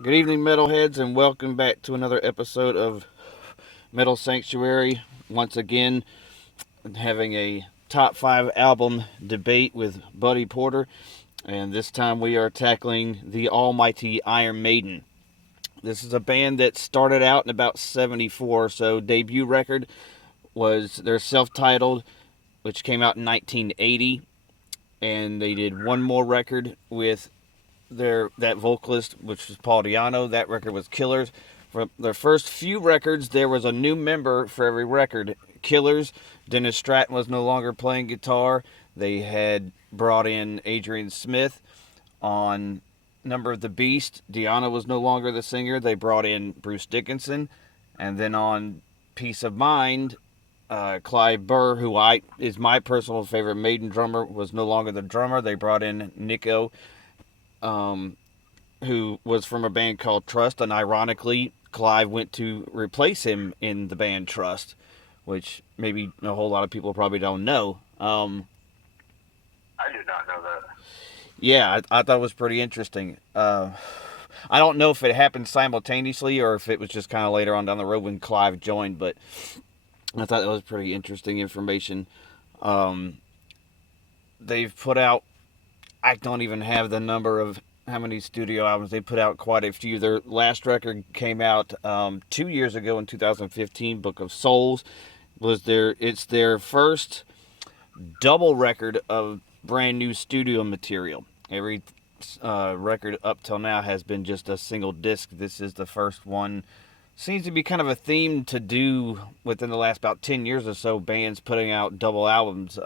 Good evening, metalheads, and welcome back to another episode of Metal Sanctuary. Once again, having a top five album debate with Buddy Porter, and this time we are tackling the almighty Iron Maiden. This is a band that started out in about '74, so debut record was their self-titled, which came out in 1980, and they did one more record with that vocalist, which was Paul Diano. That record was Killers. For their first few records, there was a new member for every record. Killers, Dennis Stratton was no longer playing guitar. They had brought in Adrian Smith. On Number of the Beast, Diana was no longer the singer. They brought in Bruce Dickinson. And then on Peace of Mind, Clive Burr, is my personal favorite Maiden drummer, was no longer the drummer. They brought in Nico, um, who was from a band called Trust, and ironically, Clive went to replace him in the band Trust, which maybe a whole lot of people probably don't know. I did not know that. Yeah, I thought it was pretty interesting. I don't know if it happened simultaneously or if it was just kind of later on down the road when Clive joined, but I thought that was pretty interesting information. Um, they've put out, I don't even have the number of how many studio albums they put out. Quite a few. Their last record came out 2 years ago in 2015. Book of Souls was their. It's their first double record of brand new studio material. Every record up till now has been just a single disc. This is the first one. Seems to be kind of a theme to do within the last about 10 years or so. Bands putting out double albums.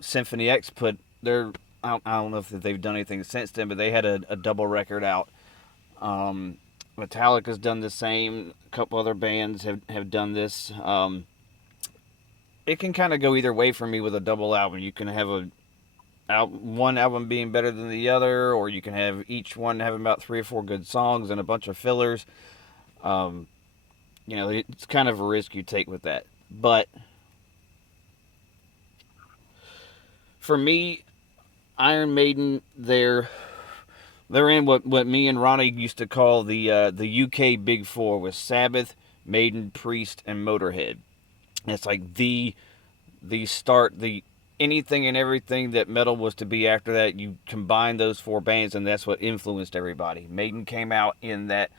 Symphony X put their. I don't know if they've done anything since then, but they had a double record out. Um, Metallica's done the same. A couple other bands have done this. It can kind of go either way for me with a double album. You can have one album being better than the other, or you can have each one having about three or four good songs and a bunch of fillers. Um, it's kind of a risk you take with that. But for me, Iron Maiden, they're in what me and Ronnie used to call the UK Big Four, with Sabbath, Maiden, Priest, and Motorhead. It's like the start, the anything and everything that metal was to be after that. You combine those four bands, and that's what influenced everybody. Maiden came out in that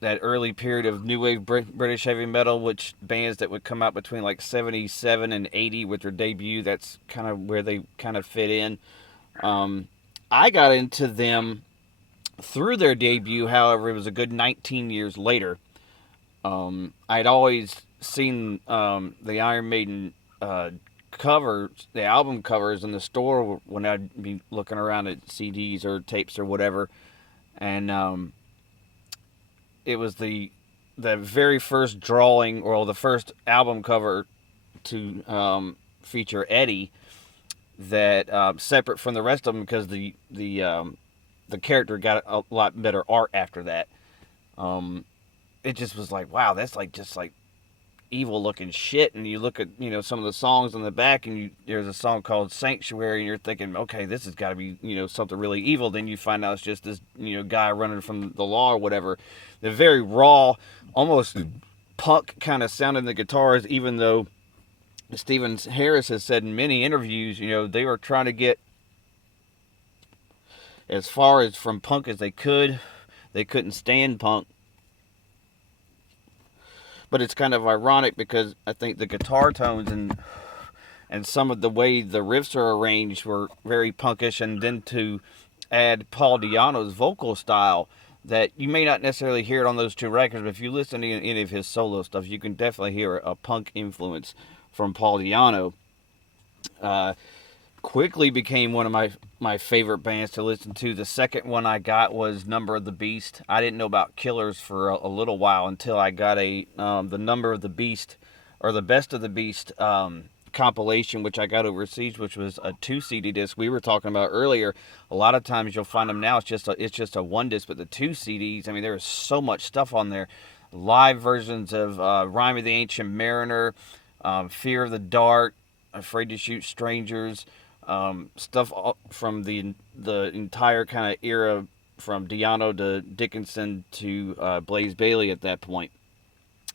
early period of new wave British heavy metal, which bands that would come out between like 77 and 80 with their debut. That's kind of where they kind of fit in. Um, I got into them through their debut. However, it was a good 19 years later. I'd always seen the Iron Maiden covers, the album covers in the store when I'd be looking around at CDs or tapes or whatever, and it was the very first drawing, or the first album cover to feature Eddie, that separate from the rest of them, because the character got a lot better art after that. Um, it just was like, wow, that's like just like evil looking shit. And you look at some of the songs on the back, and there's a song called Sanctuary, and you're thinking, okay, this has got to be something really evil. Then you find out it's just this guy running from the law or whatever. The very raw, almost punk kind of sound in the guitars, even though Stephen Harris has said in many interviews, they were trying to get as far as from punk as they could. They couldn't stand punk. But it's kind of ironic because I think the guitar tones and some of the way the riffs are arranged were very punkish, and then to add Paul Diano's vocal style, that you may not necessarily hear it on those two records, but if you listen to any of his solo stuff, you can definitely hear a punk influence from Paul Diano. Uh, Quickly became one of my favorite bands to listen to. The second one I got was Number of the Beast. I didn't know about Killers for a little while until I got the Number of the Beast, or the Best of the Beast compilation, which I got overseas, which was a 2 CD disc. We were talking about earlier. A lot of times you'll find them now. It's just a one disc, but the 2 CDs. I mean, there is so much stuff on there. Live versions of Rhyme of the Ancient Mariner, Fear of the Dark, Afraid to Shoot Strangers, stuff from the entire kind of era from Diano to Dickinson to Blaze Bailey at that point.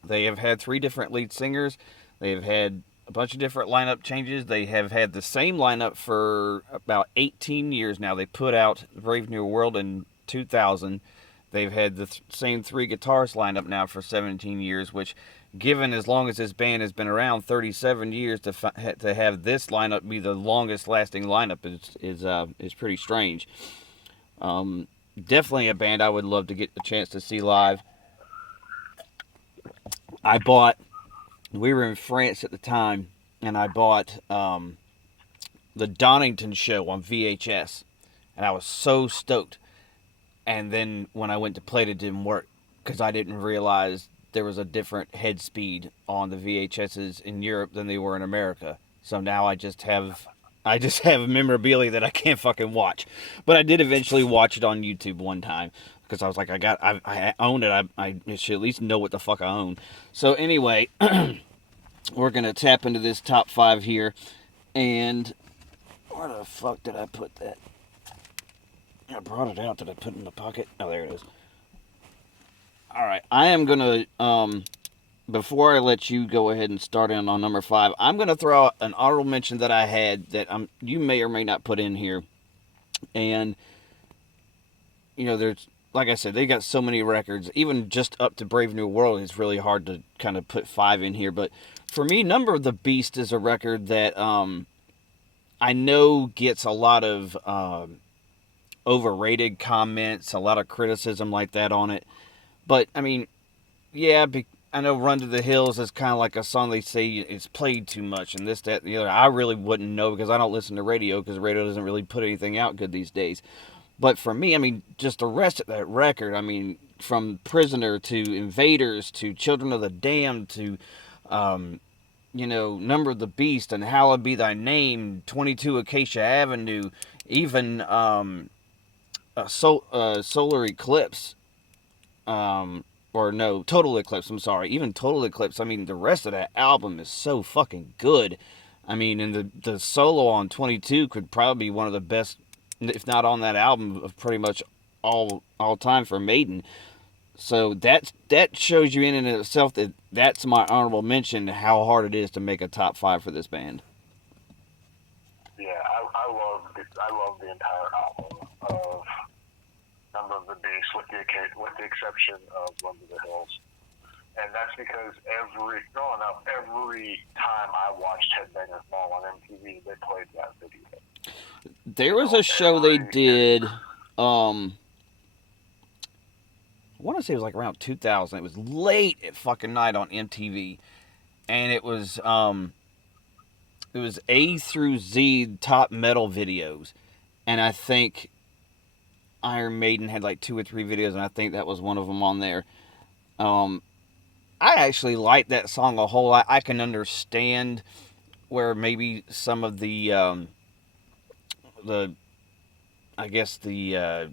They have had 3 different lead singers. They have had a bunch of different lineup changes. They have had the same lineup for about 18 years now. They put out Brave New World in 2000. They've had the same 3 guitarists lineup now for 17 years, which, given as long as this band has been around, 37 years, to have this lineup be the longest lasting lineup is pretty strange. Definitely a band I would love to get a chance to see live. I bought. We were in France at the time, and I bought the Donington show on VHS, and I was so stoked. And then when I went to play it didn't work because I didn't realize there was a different head speed on the VHSs in Europe than they were in America. So now I just have memorabilia that I can't fucking watch. But I did eventually watch it on YouTube one time because I was like, I own it. I should at least know what the fuck I own. So anyway, we're gonna tap into this top 5 here, and where the fuck did I put that? I brought it out. Did I put it in the pocket? Oh, there it is. All right, I am gonna before I let you go ahead and start in on number 5, I'm gonna throw out an honorable mention that I had that you may or may not put in here, and there's, like I said, they got so many records. Even just up to Brave New World, it's really hard to kind of put 5 in here. But for me, Number of the Beast is a record that I know gets a lot of overrated comments, a lot of criticism like that on it. But I mean, yeah, I know Run to the Hills is kind of like a song they say it's played too much and this, that, and the other. I really wouldn't know because I don't listen to radio because radio doesn't really put anything out good these days. But for me, I mean, just the rest of that record, I mean, from Prisoner to Invaders to Children of the Damned to, Number of the Beast and Hallowed Be Thy Name, 22 Acacia Avenue, even Solar Eclipse, or no, Total Eclipse, I'm sorry, even Total Eclipse. I mean, the rest of that album is so fucking good. I mean, and the solo on 22 could probably be one of the best, if not on that album, of pretty much all time for Maiden. So that shows you in and of itself that's my honorable mention, how hard it is to make a top 5 for this band. Yeah, I love the entire album of Number of the Beast, with the exception of Run to the Hills. And that's because growing up, every time I watched Headbangers Ball on MTV, they played that video. There was a show they did, I want to say it was like around 2000. It was late at fucking night on MTV, and it was A through Z top metal videos, and I think Iron Maiden had like 2 or 3 videos, and I think that was one of them on there. I actually like that song a whole lot. I can understand where maybe some of the I guess the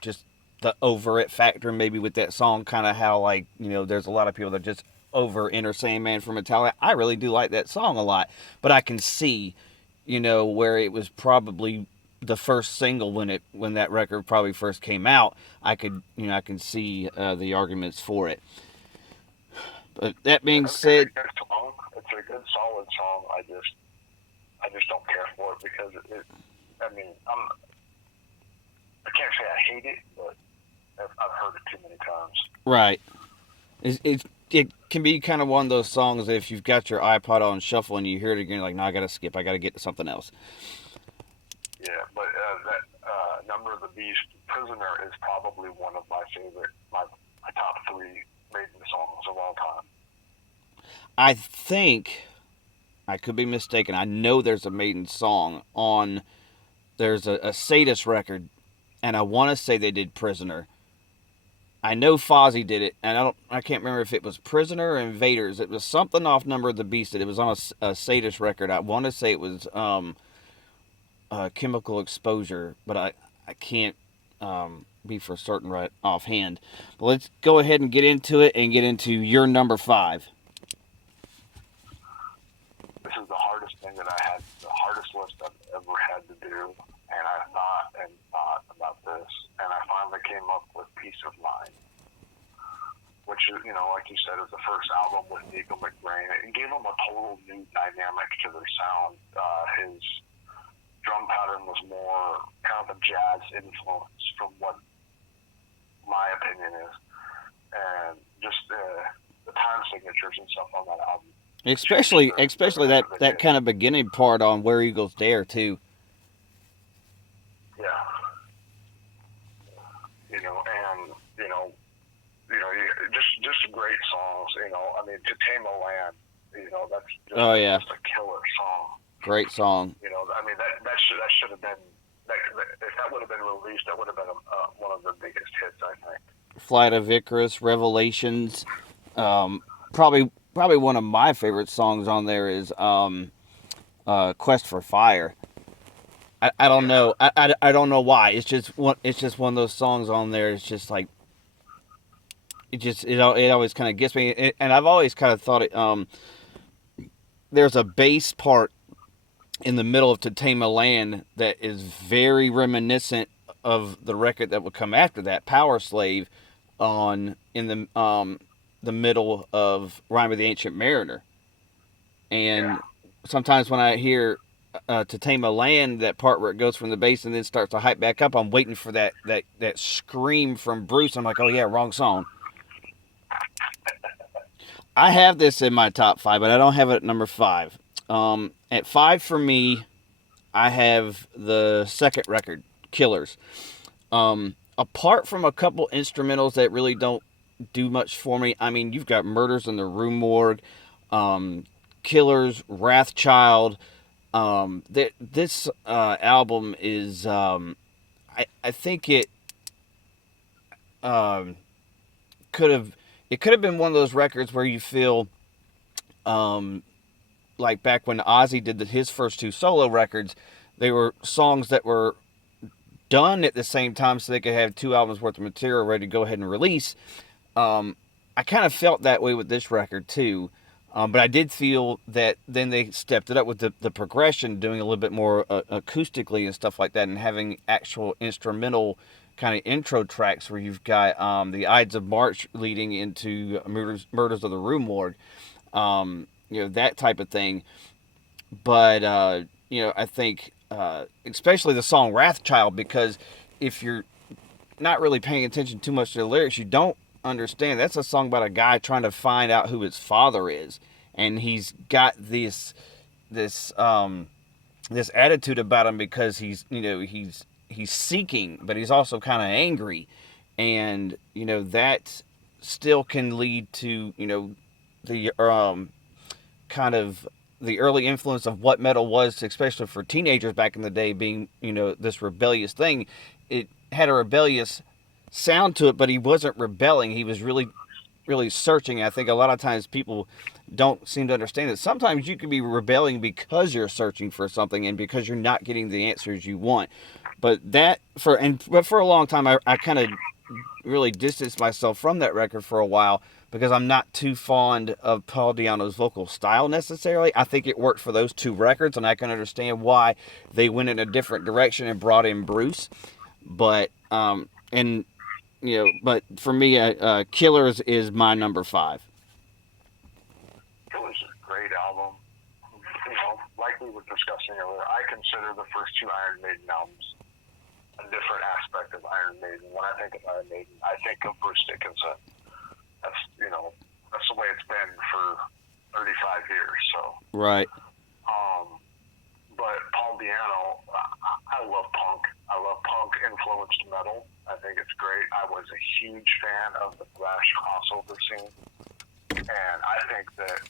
just the over it factor maybe with that song, kind of how, like, there's a lot of people that just over Enter Sandman from Metallica. I really do like that song a lot, but I can see, where it was probably the first single when that record probably first came out. I can see the arguments for it. But that being said, It's a good solid song. I just don't care for it because I mean, I can't say I hate it, but I've heard it too many times. Right. It can be kind of one of those songs that if you've got your iPod on shuffle and you hear it again, you're like, no, I gotta skip. I gotta get to something else. Yeah, but that Number of the Beast, Prisoner, is probably one of my favorite, my top 3 Maiden songs of all time. I think, I could be mistaken, I know there's a Maiden song on, there's a Sadist record, and I want to say they did Prisoner. I know Fozzy did it, and I can't remember if it was Prisoner or Invaders. It was something off Number of the Beast. It was on a Sadist record. I want to say it was Chemical Exposure, but I can't be for certain right offhand. But let's go ahead and get into it and get into your number 5. This is the hardest thing that I had, the hardest list I've ever had to do, and I thought about this, and I finally Peace of Mind, which is, like you said, is the first album with Nico McBrain. It gave him a total new dynamic to their sound. His drum pattern was more kind of a jazz influence, from what my opinion is, and just the time signatures and stuff on that album. Especially that kind of beginning part on Where Eagles Dare too. Yeah, and just great songs. I mean, To Tame a Land. That's Oh yeah, just a killer song. great song. I mean that should have been if that would have been released, that would have been one of the biggest hits, I think. Flight of Icarus, Revelations. Probably one of my favorite songs on there is Quest for Fire. I don't Yeah, know. I don't know why. It's just one of those songs on there. It's just like it always kind of gets me. And I've always kind of thought there's a bass part in the middle of To Tame a Land that is very reminiscent of the record that would come after that, Power Slave, on in the middle of Rhyme of the Ancient Mariner. yeah. And sometimes when I hear To Tame a Land, that part where it goes from the bass and then starts to hype back up, I'm waiting for that scream from Bruce. I'm like, oh yeah, wrong song. I have this in my top five, but I don't have it at number five. At five for me, I have the second record, Killers. Apart from a couple instrumentals that really don't do much for me, I mean, you've got Murders in the Rue Morgue, um, Killers, Wrathchild. This album is, I think um, could have, it could have been one of those records where you feel, um, like back when Ozzy did his first two solo records, they were songs that were done at the same time so they could have two albums worth of material ready to go ahead and release. Um, I kind of felt that way with this record too. But I did feel that then they stepped it up with the progression, doing a little bit more acoustically and stuff like that, and having actual instrumental kind of intro tracks where you've got the Ides of March leading into Murders of the Rue Morgue, that type of thing. But I think especially the song Wrathchild, because if you're not really paying attention too much to the lyrics, you don't understand that's a song about a guy trying to find out who his father is, and he's got this this attitude about him because he's seeking, but he's also kind of angry, and that still can lead to the kind of the early influence of what metal was, especially for teenagers back in the day, being this rebellious thing. It had a rebellious sound to it, but he wasn't rebelling. He was really searching. I think a lot of times people don't seem to understand that sometimes you can be rebelling because you're searching for something and because you're not getting the answers you want. But for a long time, I kind of really distanced myself from that record for a while because I'm not too fond of Paul Di'Anno's vocal style necessarily. I think it worked for those two records, and I can understand why they went in a different direction and brought in Bruce. But and but for me, Killers is my number five. It was a great album. Like we were discussing earlier, I consider the first two Iron Maiden albums a different aspect of Iron Maiden. When I think of Iron Maiden, I think of Bruce Dickinson. That's the way it's been for 35 years. So, Right. um, but Paul Di'Anno, I love punk. I love punk influenced metal. I think it's great. I was a huge fan of the thrash crossover scene, and I think that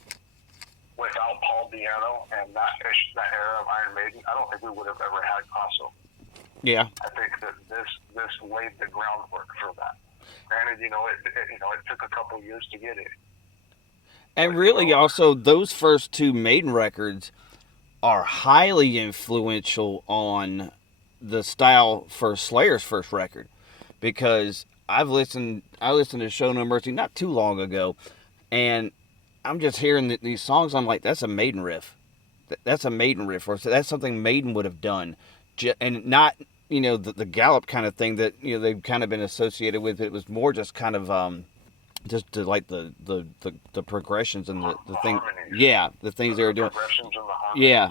without Paul Di'Anno and that era of Iron Maiden, I don't think we would have ever had crossover. Yeah. I think that this laid the groundwork for that. Granted, it took a couple years to get it. And But, really, also, those first two Maiden records are highly influential on the style for Slayer's first record, because I listened to Show No Mercy not too long ago, and I'm just hearing these songs. I'm like, that's a Maiden riff. That's a Maiden riff, or that's something Maiden would have done, and not the gallop kind of thing that they've kind of been associated with. It was more just kind of just to like the progressions and the The thing. harmonies, Yeah, the things they the were doing. progressions and the Yeah,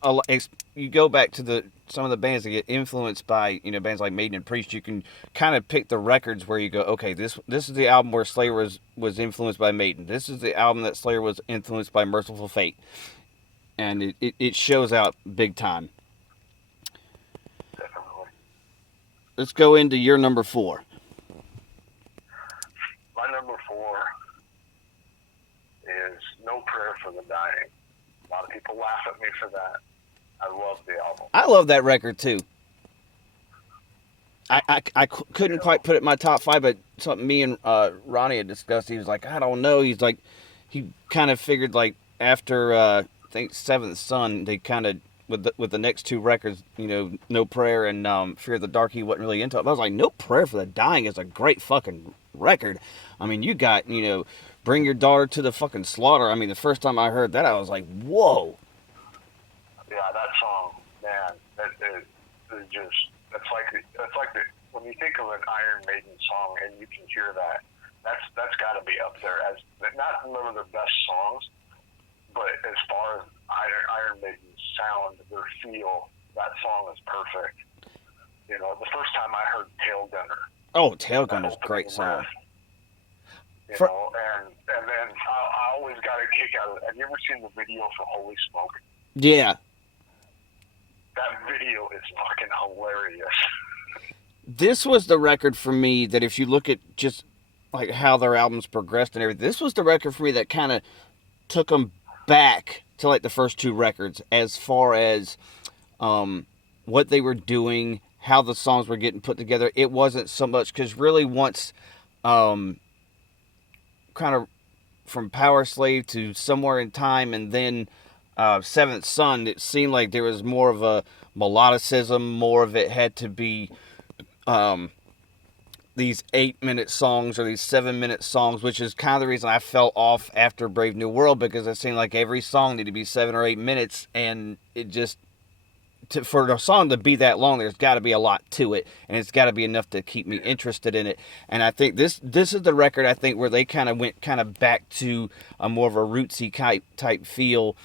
harmonies. you go back to the some of the bands that get influenced by bands like Maiden and Priest. You can kind of pick the records where you go, okay, this is the album where Slayer was influenced by Maiden. This is the album that Slayer was influenced by Merciful Fate, and it shows out big time. Definitely. Let's go into your number four. My number four is No Prayer for the Dying. A lot of people laugh at me for that. I love the album. I love that record too. I You couldn't quite know, put it in my top five, but something me and Ronnie had discussed. He was like, I don't know. He's like, he kind of figured like after I think Seventh Son, they kind of with the next two records, No Prayer and Fear of the Dark, he wasn't really into it. But I was like, No Prayer for the Dying is a great fucking record. I mean, you got Bring Your Daughter to the fucking Slaughter. I mean, the first time I heard that, I was like, whoa. yeah, that song, man, that is just that's like the, when you think of an Iron Maiden song and you can hear that, that's got to be up there as not one of their best songs, but as far as Iron Maiden's sound, their feel, that song is perfect. The first time I heard Tail Gunner, Oh, that Tailgunner's a great opening song. riff, For, and then I always got a kick out of it. Have you ever seen the video for Holy Smoke? yeah, That video is fucking hilarious. this was the record for me that if you look at just like how their albums progressed and everything, this was the record for me that kind of took them back to like the first two records as far as what they were doing, how the songs were getting put together. It wasn't so much because really once kind of from Power Slave to Somewhere in Time and then Seventh Son, it seemed like there was more of a melodicism, more of it had to be these 8-minute songs or these 7-minute songs, which is kind of the reason I fell off after Brave New World because it seemed like every song needed to be 7 or 8 minutes, and it just for the song to be that long, there's got to be a lot to it, and it's got to be enough to keep me interested in it. And I think this is the record I think where they kind of went kind of back to a more of a rootsy type feel,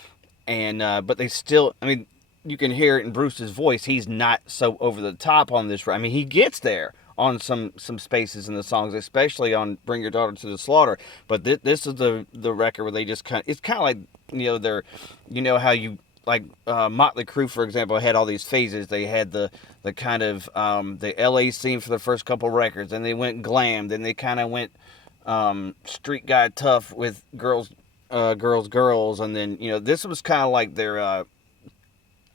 and but they still, I mean, you can hear it in Bruce's voice. He's not so over the top on this. I mean, he gets there on some spaces in the songs, especially on "Bring Your Daughter to the Slaughter." But this is the record where they just it's kind of like they're how you like Motley Crue, for example, had all these phases. They had the kind of the LA scene for the first couple records, and they went glam. Then they kind of went street guy tough with girls, and then this was kind of like their.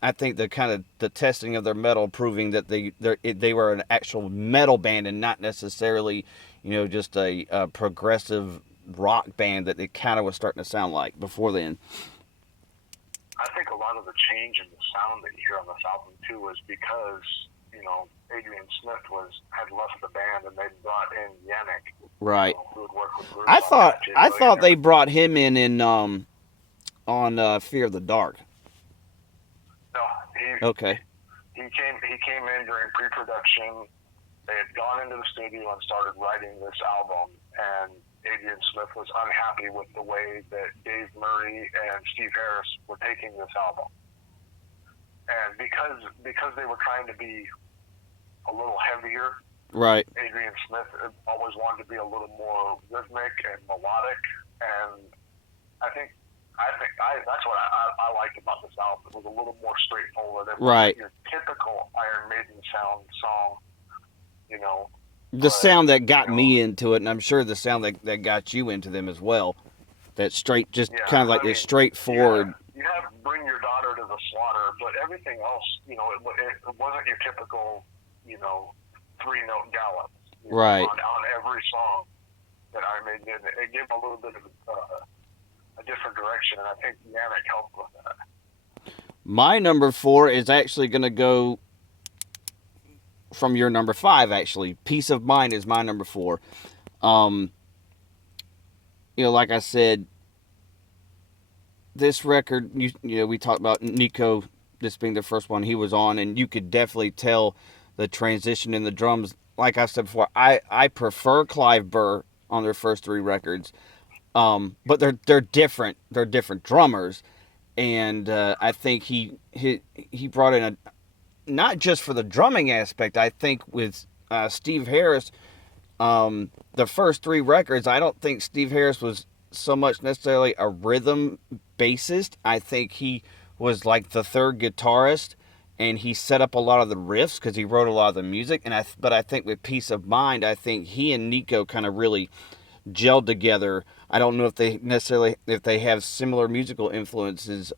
I think the kind of the testing of their metal, proving that they were an actual metal band and not necessarily, just a progressive rock band that it kind of was starting to sound like before then. I think a lot of the change in the sound that you hear on this album too was because Adrian Smith had left the band and they brought in Yannick, Right. who would work with Bruce I on thought Magic I thought Millionaire. they brought him in on Fear of the Dark. No, Okay. he came in during pre-production. They had gone into the studio and started writing this album, and Adrian Smith was unhappy with the way that Dave Murray and Steve Harris were taking this album. And because they were trying to be a little heavier, Right. Adrian Smith always wanted to be a little more rhythmic and melodic, and that's what I liked about this album. It was a little more straightforward. It Right. wasn't your typical Iron Maiden sound song, The but sound that got me into it, and I'm sure the sound that got you into them as well. That straight, just yeah, kind of like I this mean, straightforward. you have Bring Your Daughter to the Slaughter, but everything else, it wasn't your typical, 3-note gallops Right. on every song that Iron Maiden did. It gave a little bit of a different direction, and I think Yannick helped with that. My number four is actually going to go from your number five. Actually, Peace of Mind is my number four. Um, like I said, this record, we talked about Nico this being the first one he was on, and you could definitely tell the transition in the drums. Like I said before, I prefer Clive Burr on their first three records, but they're different. They're different drummers, and I think he brought in a not just for the drumming aspect. I think with Steve Harris, the first three records, I don't think Steve Harris was so much necessarily a rhythm bassist. I think he was like the third guitarist, and he set up a lot of the riffs because he wrote a lot of the music. But I think with Peace of Mind, I think he and Nico kind of really gelled together. I don't know if they have similar musical influences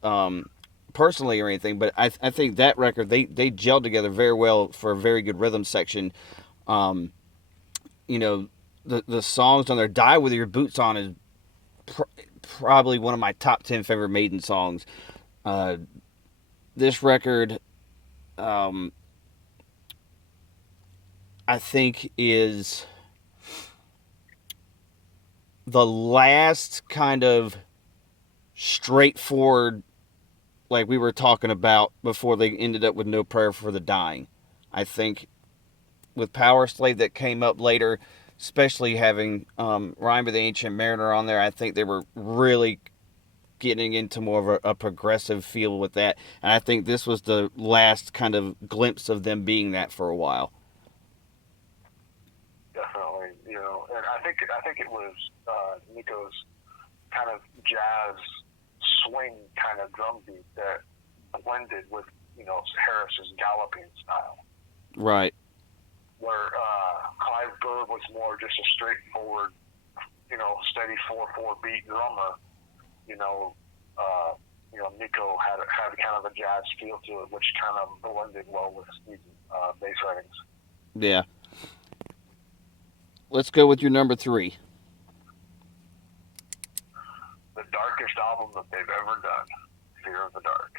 personally or anything, but I think that record they gelled together very well for a very good rhythm section. Um, you know, the songs on there, "Die with Your Boots On" is pr- probably one of my top 10 favorite Maiden songs. Uh, this record, um, I think, is the last kind of straightforward, like we were talking about before they ended up with No Prayer for the Dying. I think with Power Slave that came up later, especially having Rhyme of the Ancient Mariner on there, I think they were really getting into more of a progressive feel with that. And I think this was the last kind of glimpse of them being that for a while. Definitely, and I think it was Nico's kind of jazz swing kind of drum beat that blended with Harris's galloping style, Right. where Clive Burr was more just a straightforward, steady 4/4 beat drummer. You know, Nico had kind of a jazz feel to it, which kind of blended well with Steve's bass writings. Yeah. Let's go with your number three. The darkest album that they've ever done, Fear of the Dark.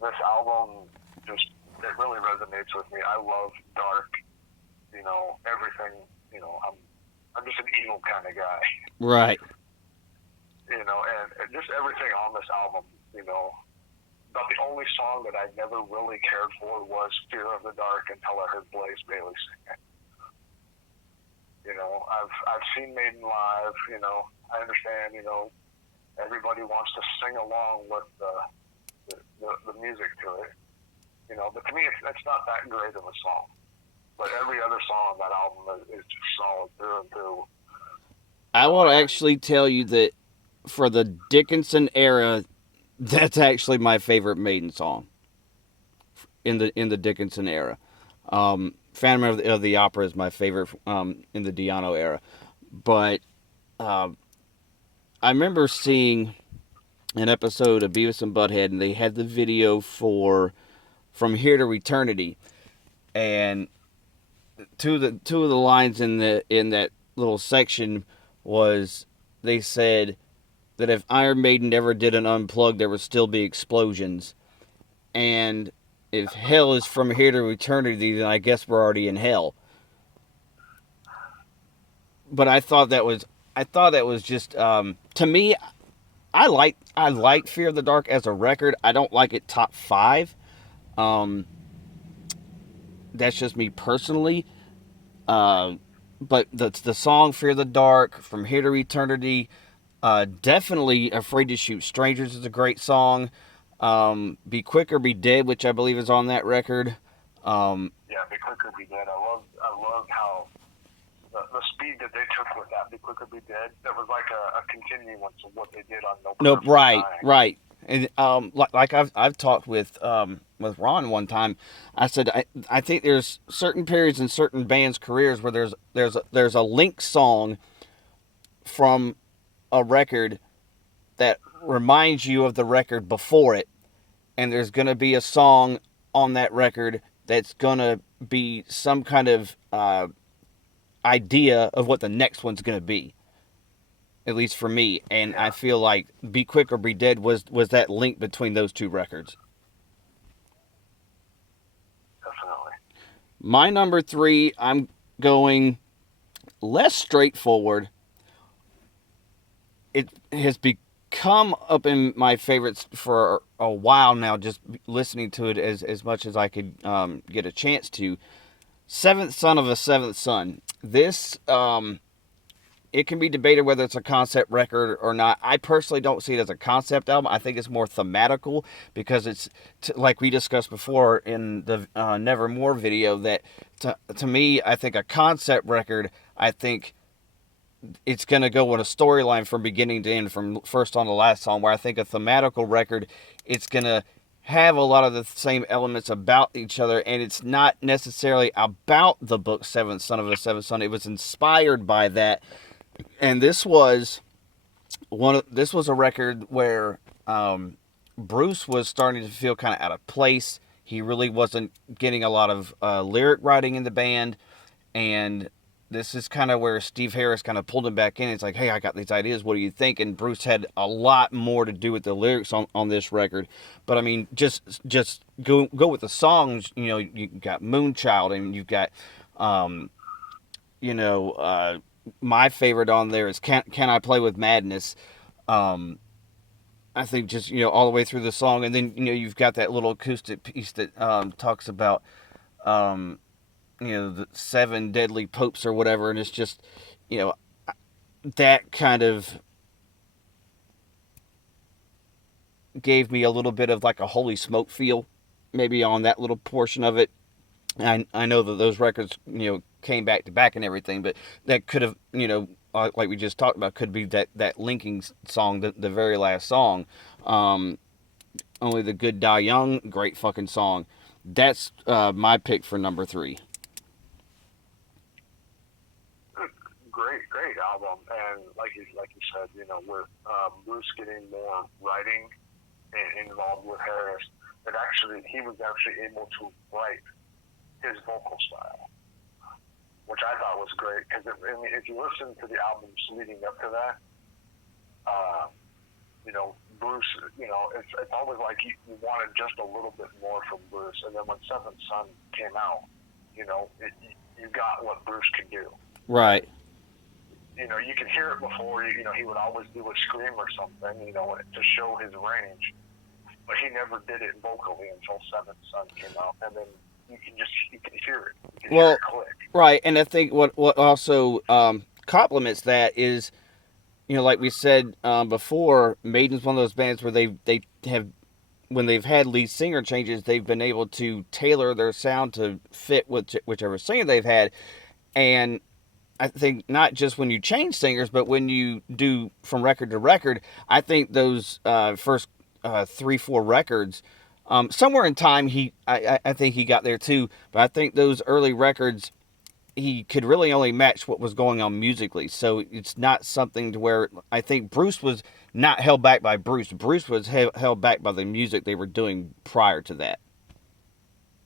This album it really resonates with me. I love dark, everything. I'm just an evil kind of guy. Right. And just everything on this album. About the only song that I never really cared for was Fear of the Dark until I heard Blaze Bayley sing it. I've seen Maiden live. I understand. Everybody wants to sing along with the music to it. But to me, it's not that great of a song. But every other song on that album is just solid through and through. I will actually tell you that for the Dickinson era, that's actually my favorite Maiden song in the Dickinson era. Phantom of the Opera is my favorite in the Diano era, but I remember seeing an episode of Beavis and Butthead, and they had the video for From Here to Eternity, and two of the lines in that little section was they said that if Iron Maiden ever did an unplug, there would still be explosions, and if hell is from here to eternity, then I guess we're already in hell. But I thought that was just to me. I like Fear of the Dark as a record. I don't like it top five. Um, that's just me personally. Uh, but the song Fear of the Dark, From Here to Eternity, definitely Afraid to Shoot Strangers is a great song. Be Quick or Be Dead, which I believe is on that record. Yeah, Be Quick or Be Dead. I love how the speed that they took with that Be Quick or Be Dead. That was like a continuance of what they did on No Nope, Perfect right, Dying. right. And like I've talked with Ron one time. I said I think there's certain periods in certain bands' careers where there's a link song from a record that reminds you of the record before it, and there's gonna be a song on that record that's gonna be some kind of idea of what the next one's gonna be. At least for me, and Yeah, I feel like "Be Quick or Be Dead" was that link between those two records. definitely. My number three, I'm going less straightforward. It has come up in my favorites for a while now, just listening to it as much as I could get a chance to. Seventh Son of a Seventh Son. This it can be debated whether it's a concept record or not. I personally don't see it as a concept album. I think it's more thematical because it's like we discussed before in the Nevermore video. That to me, I think a concept record. I think it's going to go on a storyline from beginning to end, from first on to last song. Where I think a thematical record, it's going to have a lot of the same elements about each other, and it's not necessarily about the book Seventh Son of a Seventh Son. It was inspired by that, and this was a record where Bruce was starting to feel kind of out of place. He really wasn't getting a lot of lyric writing in the band, and this is kind of where Steve Harris kind of pulled him back in. It's like, hey, I got these ideas. What do you think? And Bruce had a lot more to do with the lyrics on this record. But I mean, just go with the songs. You know, you got Moonchild, and you've got, you know, my favorite on there is Can I Play with Madness. I think just all the way through the song, and then you've got that little acoustic piece that talks about the seven deadly popes or whatever, and it's just you know that kind of gave me a little bit of like a Holy Smoke feel, maybe on that little portion of it. I know that those records came back to back and everything, but that could have like we just talked about, could be that linking song, the very last song. Only the Good Die Young, great fucking song. That's my pick for number 3. Great album, and like you said, with Bruce getting more writing involved with Harris, he was actually able to write his vocal style, which I thought was great. Because if you listen to the albums leading up to that, Bruce, it's always like you wanted just a little bit more from Bruce, and then when Seventh Son came out, you got what Bruce could do. Right. You could hear it before. He would always do a scream or something, to show his range, but he never did it vocally until Seventh Son came out, and then you can hear it. You can hear it click. Right, and I think what also complements that is, like we said before, Maiden's one of those bands where they have, when they've had lead singer changes, they've been able to tailor their sound to fit whichever singer they've had, and I think not just when you change singers, but when you do from record to record. I think those first 3-4 records, somewhere in time, I think he got there too. But I think those early records, he could really only match what was going on musically. So it's not something to where I think Bruce was not held back by Bruce. Bruce was held back by the music they were doing prior to that.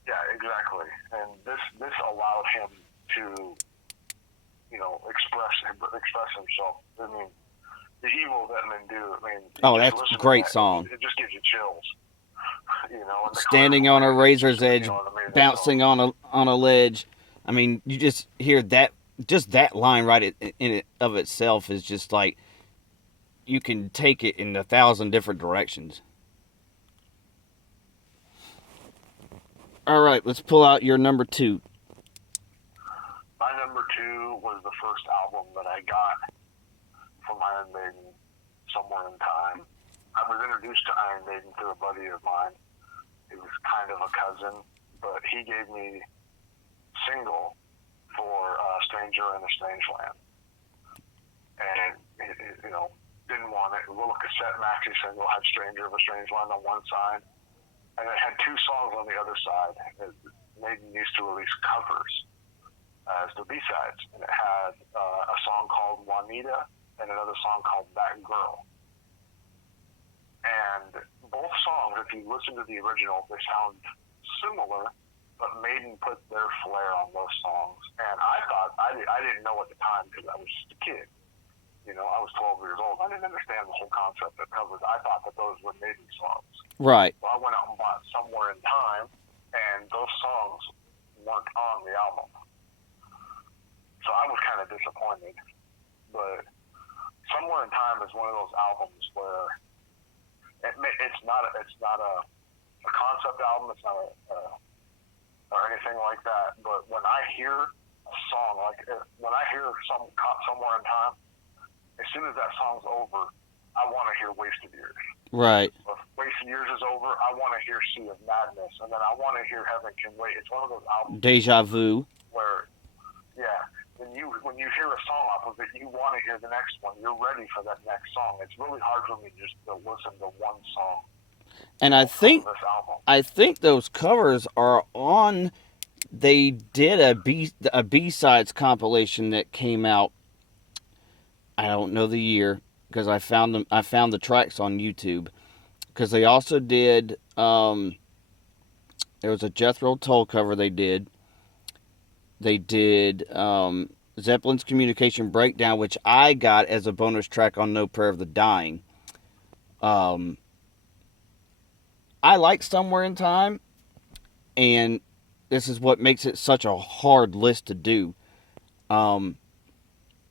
Yeah, exactly. And this allowed him to express himself. I mean, the Evil that Men Do. I mean, that's a great song. It just gives you chills. Standing on a razor's edge, bouncing on a ledge. I mean, you just hear that. Just that line right in it of itself is just like, you can take it in 1,000 different directions. All right, let's pull out your number 2. My number 2 was the first album that I got from Iron Maiden, Somewhere in Time. I was introduced to Iron Maiden through a buddy of mine. He was kind of a cousin, but he gave me single for Stranger in a Strange Land. And, didn't want it. A little cassette maxi single had Stranger of a Strange Land on one side, and it had 2 songs on the other side. Maiden used to release covers as the B-sides, and it had a song called Juanita and another song called That Girl. And both songs, if you listen to the original, they sound similar, but Maiden put their flair on those songs. And I thought, I didn't know at the time because I was just a kid. I was 12 years old. I didn't understand the whole concept of covers. I thought that those were Maiden songs. Right. So I went out and bought Somewhere in Time, and those songs weren't on the album. So I was kind of disappointed. But Somewhere in Time is one of those albums where it's not a concept album. It's not or anything like that. But when I hear a song, when I hear Somewhere in Time, as soon as that song's over, I want to hear Wasted Years. Right. If Wasted Years is over, I want to hear Sea of Madness, and then I want to hear Heaven Can Wait. It's one of those albums Deja Vu. where, yeah, when you hear a song off of it, you want to hear the next one. You're ready for that next song. It's really hard for me just to listen to one song. And I think those covers are on. They did a B-sides compilation that came out. I don't know the year because I found them. I found the tracks on YouTube because they also did. There was a Jethro Tull cover they did. They did Zeppelin's Communication Breakdown, which I got as a bonus track on No Prayer of the Dying. Um, I like Somewhere in Time, and this is what makes it such a hard list to do.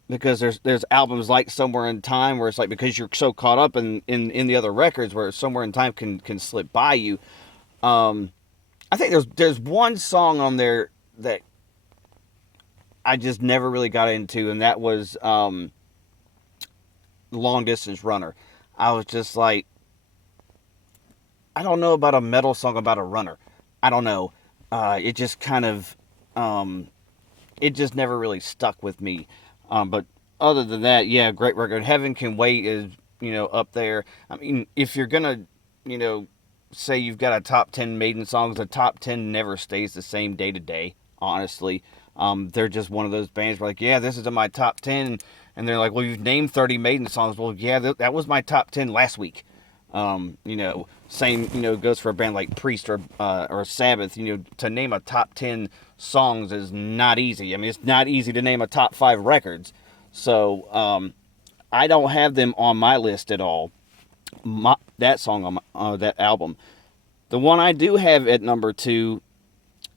Because there's albums like Somewhere in Time where it's like because you're so caught up in the other records where Somewhere in Time can slip by you. I think there's one song on there that I just never really got into, and that was Long Distance Runner. I was just like, I don't know about a metal song about a runner. I don't know. It just kind of, it just never really stuck with me. But other than that, yeah, great record. Heaven Can Wait is, up there. I mean, if you're gonna, you know, say you've got a top 10 Maiden songs, the top 10 never stays the same day to day, honestly. They're just one of those bands where, like, yeah, this is in my top 10. And they're like, well, you've named 30 Maiden songs. Well, yeah, that was my top 10 last week. Same, goes for a band like Priest or Sabbath. To name a top 10 songs is not easy. I mean, it's not easy to name a top 5 records. So, I don't have them on my list at all. That song on that album. The one I do have at number 2,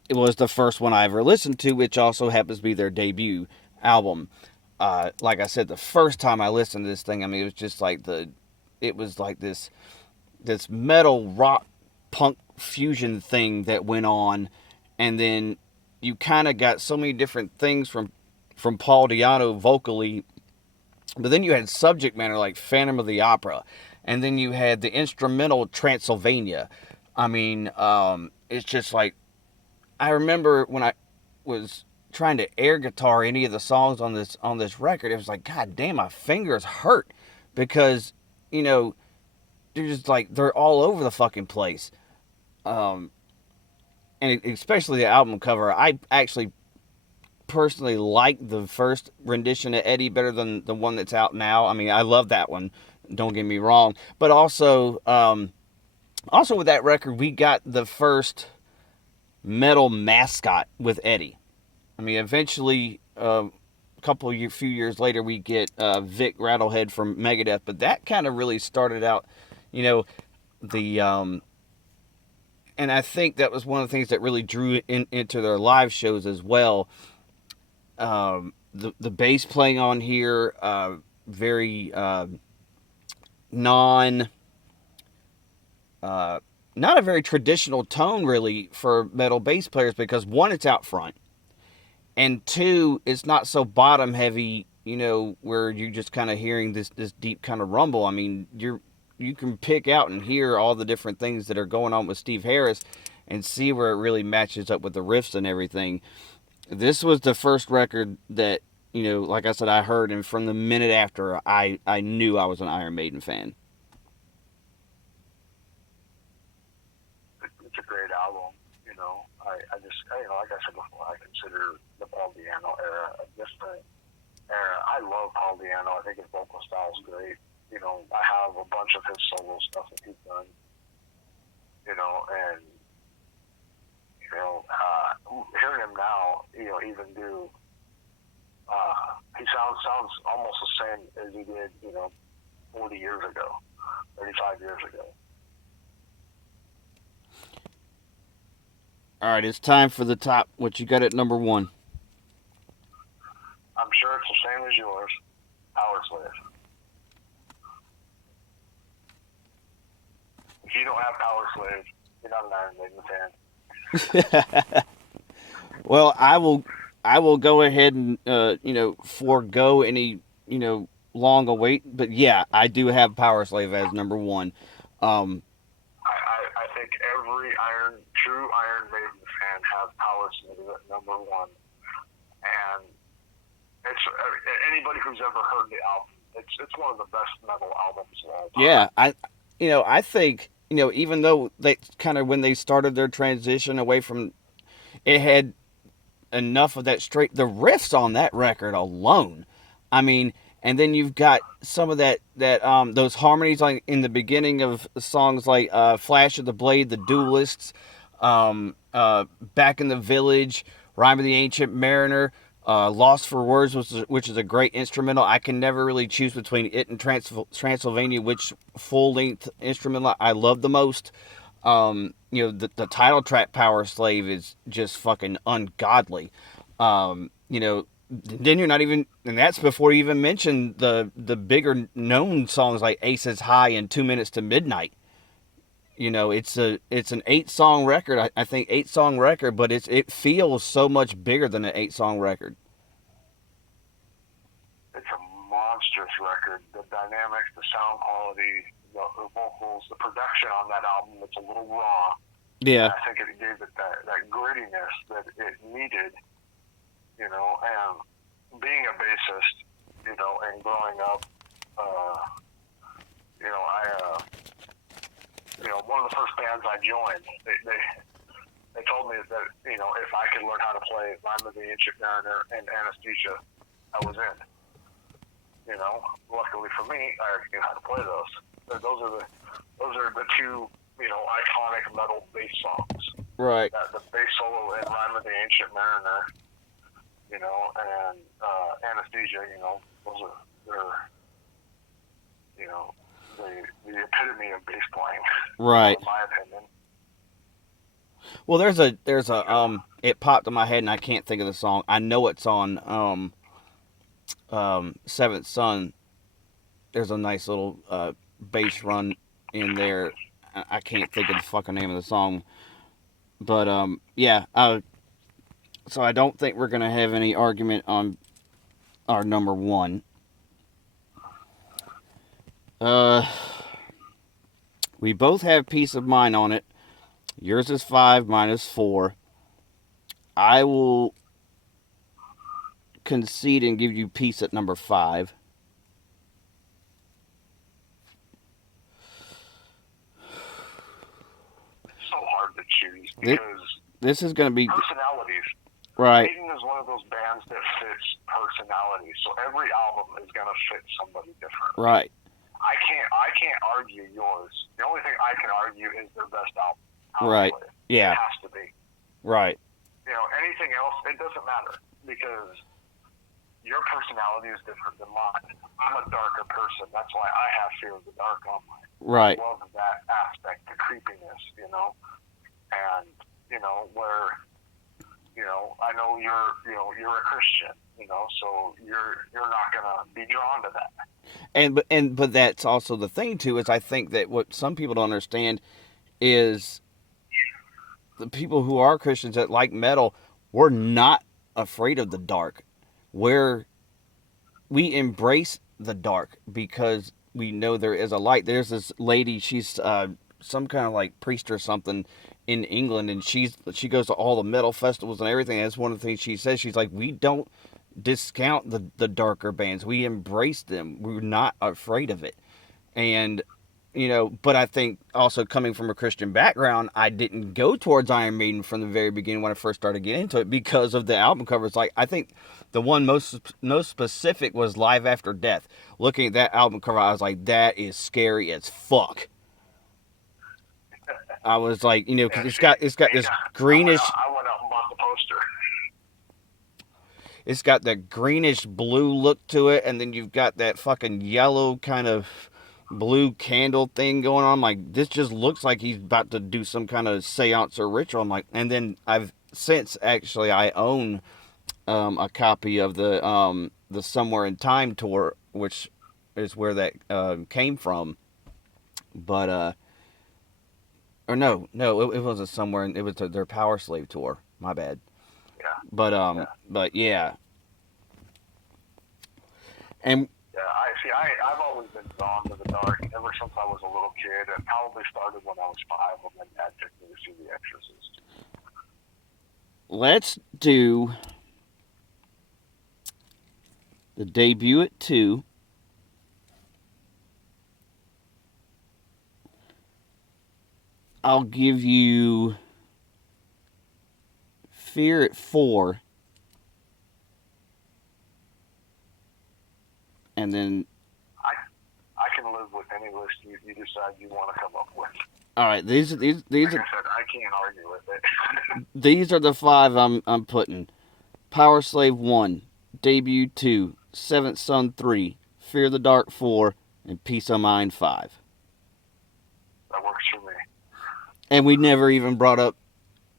it was the first one I ever listened to, which also happens to be their debut album. Like I said, the first time I listened to this thing, I mean, it was just like it was like this metal rock punk fusion thing that went on, and then you kind of got so many different things from Paul Di'Anno vocally, but then you had subject matter like Phantom of the Opera, and then you had the instrumental Transylvania. I mean, it's just like, I remember when I was trying to air guitar any of the songs on this record, it was like, God damn, my fingers hurt because they're just like, they're all over the fucking place. And especially the album cover, I actually personally like the first rendition of Eddie better than the one that's out now. I mean, I love that one. Don't get me wrong, but also with that record, we got the first metal mascot with Eddie. I mean, eventually, few years later, we get Vic Rattlehead from Megadeth, but that kind of really started out, the and I think that was one of the things that really drew into their live shows as well. The bass playing on here, very non. Not a very traditional tone, really, for metal bass players because, one, it's out front, and two, it's not so bottom heavy, where you're just kind of hearing this deep kind of rumble. I mean, you can pick out and hear all the different things that are going on with Steve Harris and see where it really matches up with the riffs and everything. This was the first record that, like I said, I heard, and from the minute after, I knew I was an Iron Maiden fan. It's a great album. Like I said before, I consider the Paul Di'Anno era a different era. I love Paul Di'Anno. I think his vocal style is great. I have a bunch of his solo stuff that he's done. And hearing him now, even do, he sounds almost the same as he did, 40 years ago, 35 years ago. All right, it's time for the top. What you got at number 1? I'm sure it's the same as yours. Power Slave. you don't have Power Slave, you're not an Iron Maiden fan. Well, I will go ahead and forego any long await. But yeah, I do have Power Slave as number one. Um, I think every true Iron Maiden fan has Power Slave at number one, and it's anybody who's ever heard the album. It's one of the best metal albums of all time. yeah, I think even though they kind of when they started their transition away from it had enough of that straight the riffs on that record alone. I mean, and then you've got some of that those harmonies like in the beginning of songs like Flash of the Blade, The Duelists, Back in the Village, Rhyme of the Ancient Mariner, Lost for Words, which is a great instrumental. I can never really choose between it and Transylvania, which full length instrumental I love the most. The title track Power Slave is just fucking ungodly. Then you're not even, and that's before you even mention the bigger known songs like Aces High and 2 Minutes to Midnight. It's an 8 song record. I think 8 song record, but it feels so much bigger than an 8 song record. It's a monstrous record. The dynamics, the sound quality, the vocals, the production on that album, it's a little raw. Yeah. I think it gave it that grittiness that it needed, and being a bassist, and growing up, one of the first bands I joined, they told me that, if I could learn how to play Rhyme of the Ancient Mariner and Anesthesia, I was in. Luckily for me, I already knew how to play those. Those are the two, iconic metal bass songs. Right. The bass solo in Rhyme of the Ancient Mariner, and Anesthesia, those are the epitome of bass playing. Right. In my opinion. Well, there's a it popped in my head and I can't think of the song. I know it's on Seventh Son. There's a nice little bass run in there. I can't think of the fucking name of the song, but yeah. So I don't think we're gonna have any argument on our number one. Uh, we both have Peace of Mind on it. Yours is 5, mine is 4. I will concede and give you Peace at number 5. It's so hard to choose because this is going to be personalities. Right. Maiden is one of those bands that fits personality, so every album is going to fit somebody different. Right. I can't argue yours. The only thing I can argue is their best album. Right. Yeah. It has to be. Right. Anything else, it doesn't matter because your personality is different than mine. I'm a darker person. That's why I have Fear of the Dark on mine. Right. I love that aspect, the creepiness, and where I know you're a Christian, so you're not gonna be drawn to that. But that's also the thing too is I think that what some people don't understand is the people who are Christians that like metal, we're not afraid of the dark. We embrace the dark because we know there is a light. There's this lady, she's some kind of like priest or something in England, and she goes to all the metal festivals and everything. That's one of the things she says. She's like, we don't discount the darker bands. We embrace them. We're not afraid of it. And but I think also coming from a Christian background, I didn't go towards Iron Maiden from the very beginning when I first started getting into it because of the album covers. Like I think the one most specific was Live After Death. Looking at that album cover, I was like, that is scary as fuck. I was like, because it's got this greenish. I went out and bought the poster. It's got that greenish blue look to it, and then you've got that fucking yellow kind of blue candle thing going on. I'm like, this just looks like he's about to do some kind of seance or ritual. I'm like, and then I own a copy of the Somewhere in Time tour, which is where that came from. But or no, it wasn't somewhere. It was their Power Slave tour. My bad. Yeah, yeah, But yeah, and yeah. I've always been drawn to the dark ever since I was a little kid. It probably started when I was 5, when my dad took me to see The Exorcist. let's do the debut at 2. I'll give you Fear at 4, and then I I can live with any list you decide you want to come up with. all right. Like I said, I can't argue with it. These are the 5 I'm putting: Power Slave 1, Debut 2, Seventh Son 3, Fear the Dark 4, and Peace of Mind 5. That works for me. And we never even brought up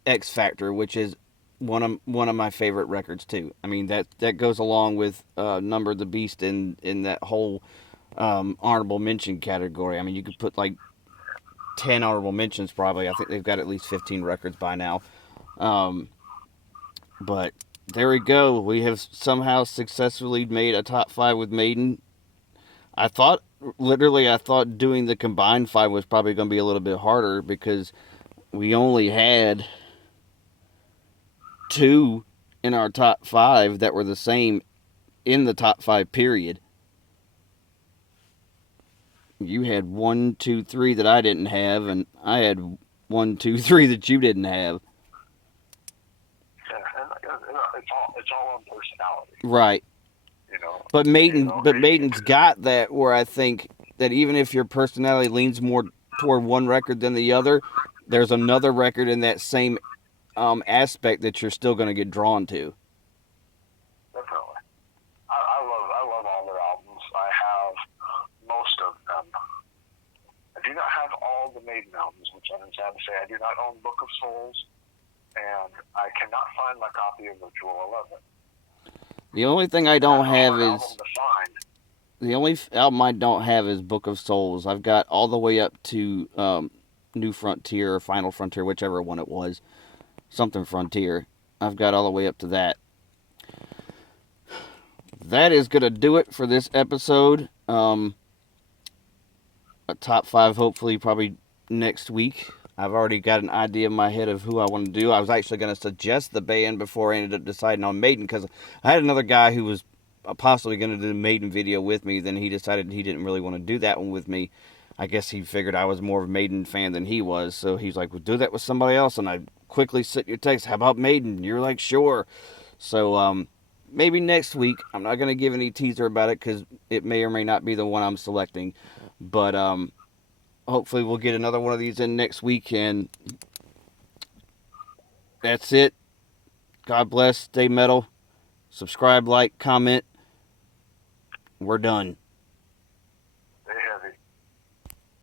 X Factor, which is one of my favorite records too. I mean that goes along with Number of the Beast in that whole honorable mention category. I mean you could put like 10 honorable mentions probably. I think they've got at least 15 records by now. Um, but there we go. We have somehow successfully made a top 5 with Maiden. I thought literally I thought doing the combined 5 was probably going to be a little bit harder because we only had 2 in our top 5 that were the same in the top 5 period. You had 1, 2, 3 that I didn't have, and I had 1, 2, 3 that you didn't have. Yeah, and it's all on personality. Right. You know, But you know, Maiden's got that where I think that even if your personality leans more toward one record than the other, there's another record in that same aspect that you're still going to get drawn to. definitely. I love all their albums. I have most of them. I do not have all the Maiden albums, which I'm sad to say. I do not own Book of Souls, and I cannot find my copy of Ritual 11. The only thing I That's don't a have hard is album to find. the only album I don't have is Book of Souls. I've got all the way up to New Frontier or Final Frontier, whichever one it was, something Frontier. I've got all the way up to that. That is gonna do it for this episode. A top 5, hopefully, probably next week. I've already got an idea in my head of who I want to do. I was actually going to suggest the band before I ended up deciding on Maiden because I had another guy who was possibly going to do the Maiden video with me. Then he decided he didn't really want to do that one with me. I guess he figured I was more of a Maiden fan than he was. So he's like, well, do that with somebody else. And I quickly sent your text, how about Maiden? You're like, sure. So maybe next week. I'm not going to give any teaser about it because it may or may not be the one I'm selecting. But hopefully we'll get another one of these in next week. And that's it. God bless. Stay metal. Subscribe, like, comment. We're done.